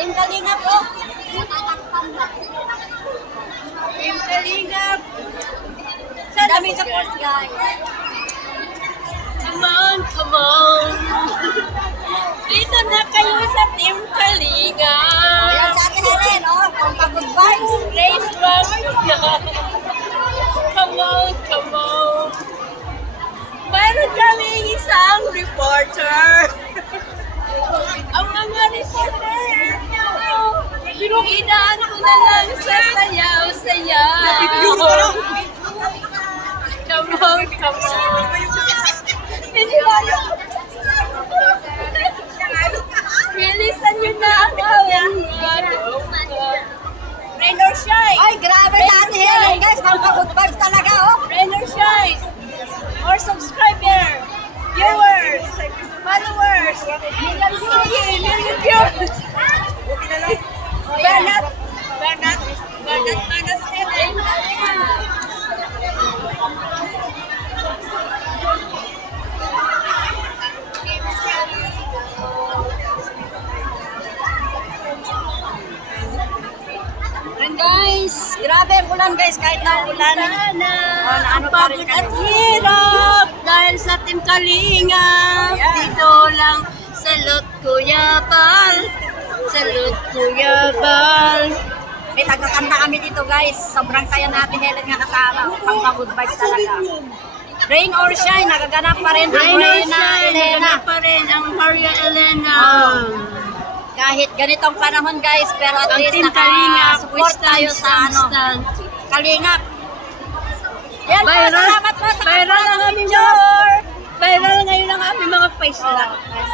Team Kalingap po. Team Kalingap. Sa daming support guys. Come on, come on. Dito na kayo sa Team Kalinga. Ayan sa akin na rin, oh. Pag-good vibes. Race one. Come on, come on. Mayroon kaming isang reporter. Ang mga reporter, inaan ko na lang sa sayaw-sayaw. Come on, come on. Hindi ba yun? Bilisan nyo na ang awang Rain or shine. Ay, grabe sa atin Helen guys. Pag-good vibes talaga, oh. Rain or shine. Or subscriber. Viewers. Followers. Million viewers. Bernat. Ren guys, grabe ang ulan guys. Kahit na ulan. Ang pagod at hirap dahil sa Team Kalinga. Dito lang sa Lot Kuya Bal. Salute Kuya Bal. May tagakanta kami dito guys. Sobrang saya natin Helen nga kasama. Pag-good vibes talaga. Rain or shine, nagaganap pa rin ang Maria Elena. pa rin ang Maria Elena. Kahit ganitong panahon guys, pero at Ang least Team Kalinga, naka-support tayo sa Kalingap. Yan po, Viral. salamat po sa Viral ang aming picture. Viral ngayon ang aming mga face Oh, lang. yes,